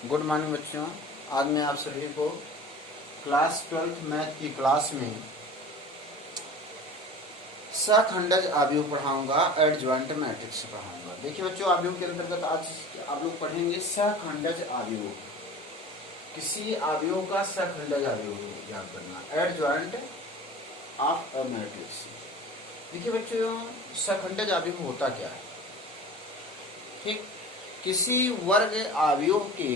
Good morning बच्चों। आज मैं आप सभी को क्लास 12th मैथ की क्लास में सखंडज आव्यूह पढ़ाऊंगा, एडजॉइंट मैट्रिक्स पढ़ाऊंगा। देखिए बच्चों, आव्यूह के अंतर्गत आज आप लोग पढ़ेंगे सखंडज आव्यूह। किसी आव्यूह का सखंडज आव्यूह याद करना, एडजॉइंट ऑफ अ मैट्रिक्स। देखिए बच्चों, सखंडज आव्यूह होता क्या है? ठीक, किसी वर्ग आव्यूह के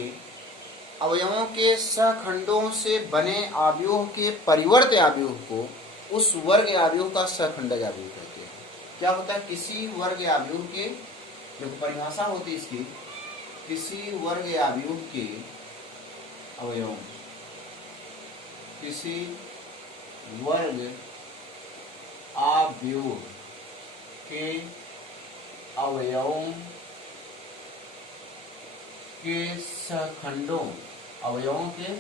अवयवों के सखंडों से बने आव्यूह के परिवर्त आव्यूह को उस वर्ग आव्यूह का सखंडज आव्यूह कहते हैं। क्या होता है? किसी वर्ग आव्यूह के, जो परिभाषा होती है इसकी, किसी वर्ग आव्यूह के अवयवों, किसी वर्ग आव्यूह के अवयवों के सखंडों, अवयवों के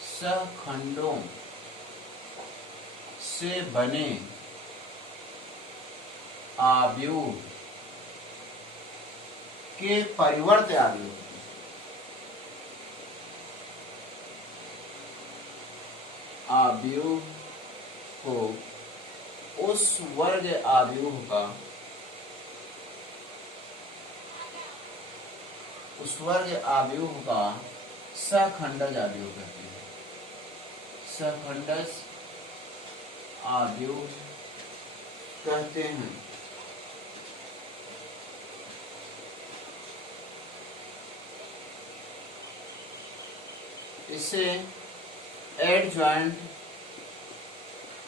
सखंडों से बने आव्यूह के परिवर्त आव्यूह, आव्यूह को उस वर्ग आव्यूह का, उस वर्ग आव्यूह का सखंडज आव्यूह कहते हैं। सखंडज आव्यूह कहते हैं। इसे एडजॉइंट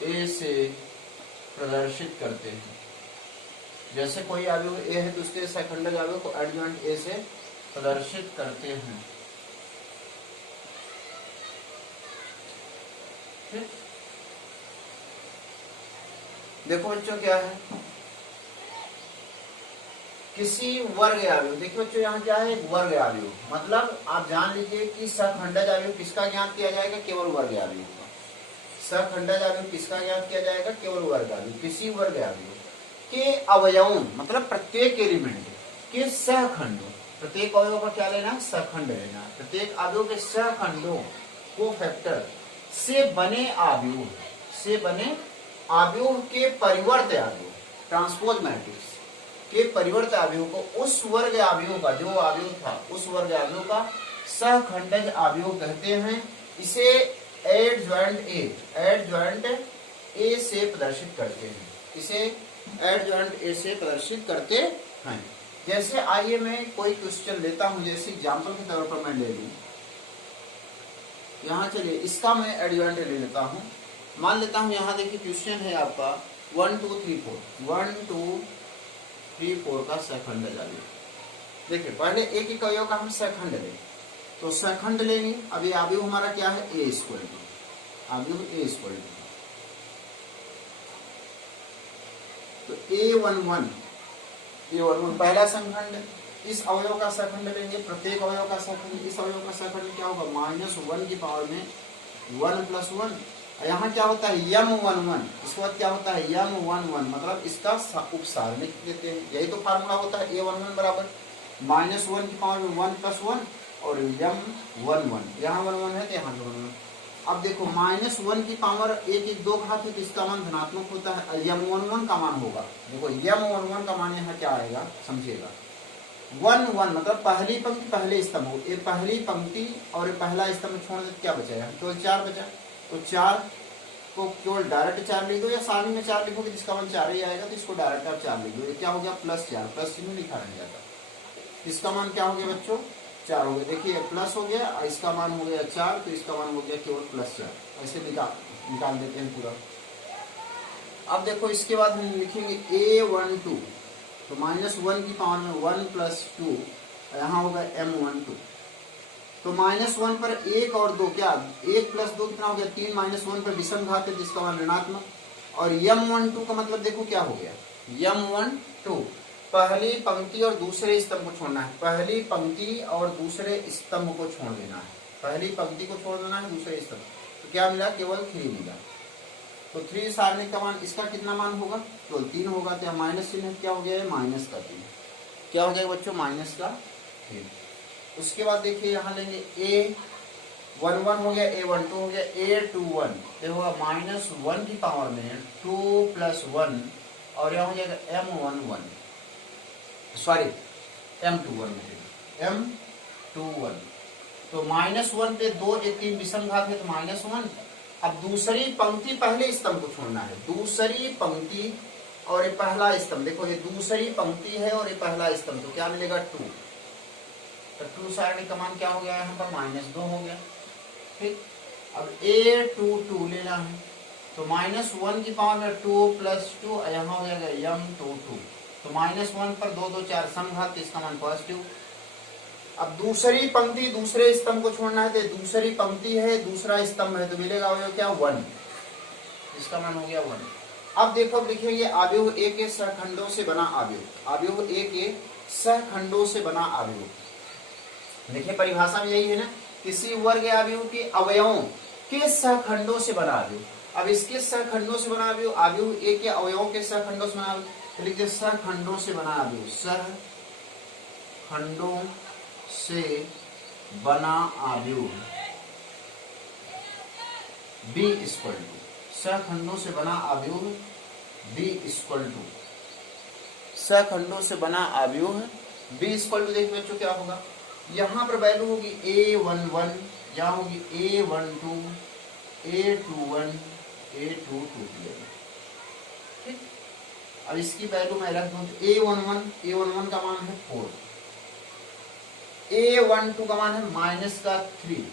ए से प्रदर्शित करते हैं। जैसे कोई आव्यूह ए है तो उसके सखंडज आव्यूह को एडजॉइंट ए से प्रदर्शित करते हैं। ठीक, देखो बच्चों क्या है, किसी वर्ग आव्यूह। देखिए बच्चों, यहाँ क्या है? एक वर्ग आव्यूह, मतलब आप जान लीजिए कि सखंडज आव्यूह किसका ज्ञात किया जाएगा? केवल वर्ग आव्यूह का। सखंडज आव्यूह किसका ज्ञात किया जाएगा? केवल वर्ग आव्यूह। किसी वर्ग आव्यूह के अवयवों, मतलब प्रत्येक एलिमेंट के सहखंडों, प्रत्येक अवयव का क्या लेना? सखंड लेना। प्रत्येक अवयव के सहखंडों को फैक्टर से बने आव्यूह, से बने आव्यूह के परिवर्त आव्यूह, ट्रांसपोज मैट्रिक्स के परिवर्त आव्यूह को उस वर्ग आव्यूह का, जो आव्यूह था उस वर्ग आव्यूह का सखंडज आव्यूह कहते हैं। इसे एडजॉइंट ए, एडजॉइंट ए से प्रदर्शित करते हैं। इसे एडजॉइंट ए से प्रदर्शित करते हैं। जैसे आइए मैं कोई क्वेश्चन लेता हूं, जैसे एग्जांपल के तौर पर मैं ले लूं, यहाँ चलिए इसका मैं एडजॉइंट ले लेता हूं। मान लेता हूं यहाँ देखिए क्वेश्चन है आपका 1 2 3 4, 1 2 3 4 का सखंडज आव्यूह। देखिए पहले एक एक अवयव का हम सखंड लें, तो सखंड लेंगे। अभी आव्यूह हमारा क्या है? ए स्क्वायर, आव्यूह ए स्क्वायर। तो A11, A11 पहला सखंड, इस अवयव का सखंड लेंगे। प्रत्येक अवयव का सखंड, इस अवयव का सखंड क्या होगा? -1 की पावर में 1 + 1। यहाँ क्या होता है? M11। इसके बाद क्या होता है? M11, मतलब इसका उपसार लिख देते हैं। यही तो फार्मूला होता है। A11 बराबर -1 की पावर में 1 + 1 और M11। यहाँ 11 है तो यहाँ 11। अब देखो -1 की पावर 1 1 2 घात है तो इसका मान धनात्मक होता है। M11 का मान होगा, देखो M11 का मान यहाँ क्या आएगा समझिएगा। 1 1 मतलब पहली पंक्ति पहले स्तंभ, ये पहली पंक्ति और ये पहला स्तंभ छोड़ दे क्या बचेगा? केवल 4 बचा। तो 4 को केवल डायरेक्ट 4 लिख दो, या सारणी में 4 लिखोगे जिसका मान 4 ही आएगा तो इसको डायरेक्ट आप 4 लिख दो। ये क्या हो गया? +4, प्लस चिन्ह लिखा रह जाता। इसका मान क्या हो गया बच्चों? 4 हो गया। देखिए प्लस हो गया, इसका मान हो गया 4, तो इसका मान हो गया केवल +4। ऐसे निकाल देते हैं पूरा। अब देखो इसके बाद हम लिखेंगे A12, तो -1 की पावर में 1 + 2, यहाँ होगा M12। तो -1 पर 1 और 2, क्या 1 + 2 कितना हो गया? 3। -1 पर विषम घात है जिसका मान ऋणात्मक। और M12 का मतलब देखो क्या हो गया? M12 पहली पंक्ति और दूसरे स्तंभ को छोड़ना है। पहली पंक्ति और दूसरे स्तंभ को छोड़ देना है। पहली पंक्ति को छोड़ देना है, दूसरे स्तंभ। तो क्या मिला? केवल 3 मिला। तो 3 सारणी का मान, इसका कितना मान होगा? केवल 3 होगा। तो माइनस चिन्ह क्या हो गया है? -3। क्या हो जाएगा बच्चों? -3। उसके बाद देखिए यहाँ लेंगे A11 हो गया, A12 हो गया, A21 ये होगा -1 की पावर में 2 + 1 और यहाँ हो जाएगा M11 सॉरी M21 M21। तो -1 पे 2 1 3 विषम घात है तो -1। अब दूसरी पंक्ति पहले स्तंभ को छोड़ना है, दूसरी पंक्ति और ये पहला स्तंभ, देखो ये दूसरी पंक्ति है और ये पहला स्तंभ, तो क्या मिलेगा 2, तो 2 सारणी का मान क्या हो गया यहाँ पर -2 हो गया। ठीक, अब A22 लेना है तो -1 की पावर में 2 + 2 यहाँ हो जाएगा M22, तो -1 पर 2 2 4 समघात, तो इसका मान पॉजिटिव। अब दूसरी पंक्ति दूसरे स्तंभ को छोड़ना है तो दूसरी पंक्ति है दूसरा स्तंभ है तो मिलेगा अवयव क्या 1, इसका मान हो गया 1। अब देखो लिखेंगे अवयव A के सहखंडों से बना अवयव, अवयव A के सहखंडों से बना अवयव। देखिए परिभाषा में यही है ना, किसी वर्ग अवयव के अवयवों के सहखंडों से बना अवयव। अब इसके सहखंडों से बना अवयव, अवयव A के अवयवों के सहखंडों से बना अवयव, तो लिखिए सहखंडों से बना अवयव, सहखंडों से बना अवयव B = सहखंडों से बना अवयव B = सहखंडों से बना अवयव B = देखिए बच्चों क्या होगा, यहाँ पर वैल्यू होगी A11, यहाँ होगी A12, A21, A22 की वैल्यू। ठीक, अब इसकी वैल्यू मैं रख दूं तो A11 का मान है 4, A12 का मान है -3,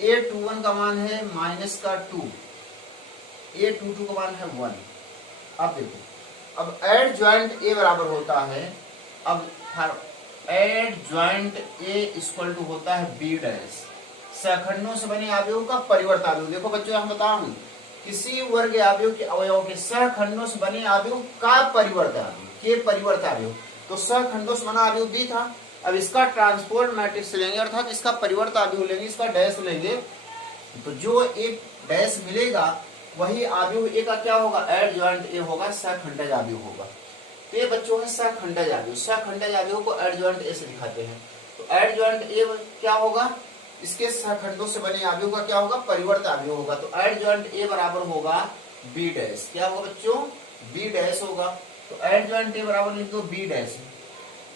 A21 का मान है -2, A22 का मान है 1। अब देखो, अब एड ज्वाइंट A बराबर होता है, अब एड ज्वाइंट A = होता है B', सहखंडों से बने अवयव का परिवर्त अवयव। देखो बच्चों हम बताऊं, किसी वर्ग अवयव के अवयव के सहखंडों से बने अवयव का परिवर्त अवयव के परिवर्त अवयव, तो सहखंडों से बना अवयव B था, अब इसका ट्रांसपोर्ट मैट्रिक्स लेंगे अर्थात इसका परिवर्त अवयव लेंगे, इसका डैश लेंगे, तो जो एक डैश मिलेगा वही अवयव A का क्या होगा, एड ज्वाइंट A होगा, सहखंडज अवयव होगा। तो ये बच्चों है सहखंडज अवयव, सहखंडज अवयव को एड ज्वाइंट A से दिखाते हैं, तो एड ज्वाइंट A क्या होगा, इसके सहखंडों से बने अवयव का क्या होगा, परिवर्त अवयव होगा, तो एड ज्वाइंट A बराबर होगा B', क्या होगा बच्चों B' होगा, तो एड ज्वाइंट A बराबर लिख दो B'।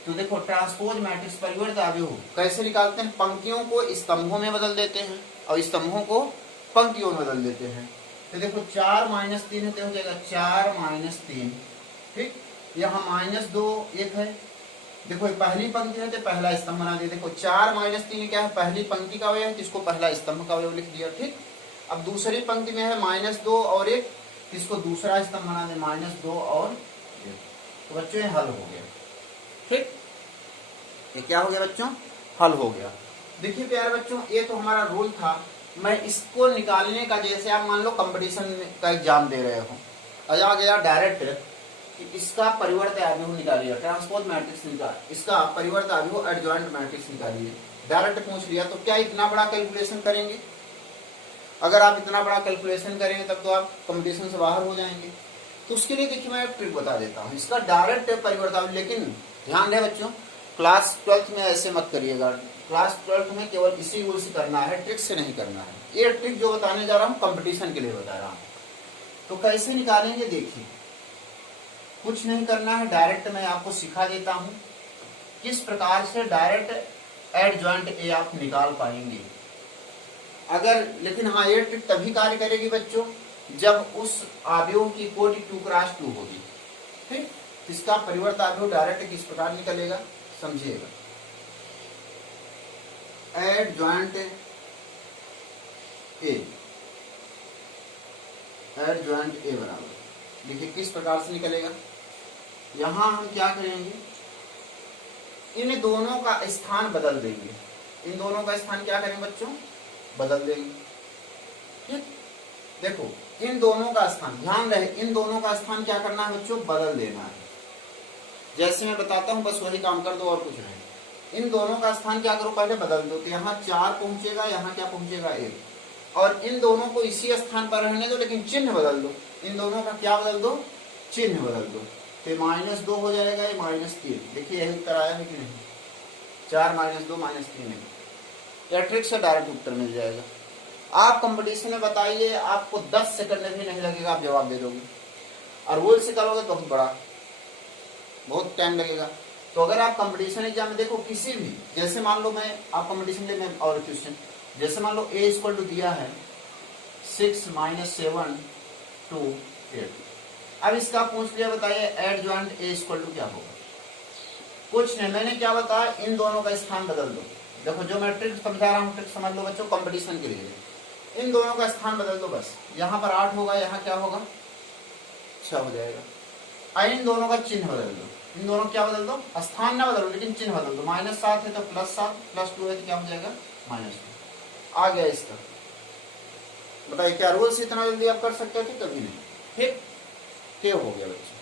तो देखो ट्रांसपोज मैट्रिक्स परिवर्त अवयव कैसे निकालते हैं, पंक्तियों को स्तंभों में बदल देते हैं और स्तंभों को पंक्तियों में बदल देते हैं। तो देखो 4 - 3 है तो हो जाएगा 4 - 3। ठीक, यहाँ -2 1 है, देखो पहली पंक्ति है तो पहला स्तंभ बना दिया। देखो 4 - 3 क्या है, पहली पंक्ति का अवयव है, जिसको पहला स्तंभ का अवयव लिख दिया। ठीक, अब दूसरी पंक्ति में है -2 और 1, जिसको दूसरा स्तंभ बना दे -2 और 1। तो बच्चों ये हल हो गया। ठीक, ये क्या हो गया बच्चों, हल हो गया। देखिए प्यारे बच्चों, ये तो हमारा रूल था, मैं इसको निकालने का, जैसे आप मान लो कंपटीशन का एग्जाम दे रहे हो, आ गया डायरेक्ट कि इसका परिवर्त अवयव निकालिए, ट्रांसपोज मैट्रिक्स निकाल, इसका परिवर्त अवयव एडजॉइंट मैट्रिक्स निकालिए, डायरेक्ट पूछ लिया, तो क्या इतना बड़ा कैलकुलेशन करेंगे? अगर आप इतना बड़ा कैलकुलेशन करेंगे तब तो आप कंपटीशन से बाहर हो जाएंगे। तो उसके लिए देखिए मैं एक ट्रिक बता देता हूँ, इसका डायरेक्ट परिवर्त अवयव, लेकिन ध्यान रहे बच्चों क्लास 12th में ऐसे मत करिएगा, क्लास 12th में केवल इसी रूल से करना है, ट्रिक से नहीं करना है। ये ट्रिक जो बताने जा रहा हूँ कंपटीशन के लिए बता रहा हूँ। तो कैसे निकालेंगे देखिए, कुछ नहीं करना है, डायरेक्ट मैं आपको सिखा देता हूँ किस प्रकार से डायरेक्ट एड ज्वाइंट ए आप निकाल पाएंगे। अगर लेकिन हाँ ये ट्रिक तभी कार्य करेगी बच्चों जब उस अवयव की कोटि 2x2 होगी। ठीक, इसका परिवर्त अवयव डायरेक्ट किस प्रकार निकलेगा समझिएगा। एड ज्वाइंट ए, एड ज्वाइंट ए बराबर देखिए किस प्रकार से निकलेगा। यहां हम क्या करेंगे, इन दोनों का स्थान बदल देंगे, इन दोनों का स्थान क्या करेंगे बच्चों, बदल देंगे। ठीक, देखो इन दोनों का स्थान, ध्यान रहे इन दोनों का स्थान क्या करना है बच्चों, बदल देना है। जैसे मैं बताता हूं बस वही काम कर दो और कुछ नहीं। इन दोनों का स्थान क्या करो, पहले बदल दो, तो यहाँ 4 पहुंचेगा, यहाँ क्या पहुंचेगा 1, और इन दोनों को इसी स्थान पर रहने दो, लेकिन चिन्ह बदल दो। इन दोनों का क्या बदल दो, चिन्ह बदल दो, तो -2 हो जाएगा, ये -3। देखिए यही उत्तर आया है कि नहीं, 4 - 2 - 3 है। या ट्रिक से डायरेक्ट उत्तर मिल जाएगा। आप कंपटीशन में बताइए, आपको 10 सेकंड भी नहीं लगेगा, आप जवाब दे दोगे। और रूल से करोगे तो बहुत टाइम लगेगा। तो अगर आप कंपटीशन एग्जाम में देखो किसी भी, जैसे मान लो मैं आप कंपटीशन ले मैं और क्वेश्चन, जैसे मान लो a = दिया है 6 - 7 to 8। अब इसका पूछ लिया, बताइए एडजॉइंट a = क्या होगा। कुछ नहीं, मैंने क्या बताया, इन दोनों का स्थान बदल दो। देखो जो मैं ट्रिक समझा रहा हूँ, ट्रिक समझ लो बच्चों कंपटीशन के लिए। इन दोनों का स्थान बदल दो बस, यहाँ पर 8 होगा, यहाँ क्या होगा 6 हो जाएगा। और इन दोनों का चिन्ह बदल दो, इन दोनों क्या बदल दो, स्थान ना बदलो लेकिन चिन्ह बदल दो। -7 है तो +7, +2 है तो क्या हो जाएगा -2। आ गया इसका। बताइए क्या रूल से इतना जल्दी आप कर सकते थे? कभी नहीं। ठीक हो गया बच्चे।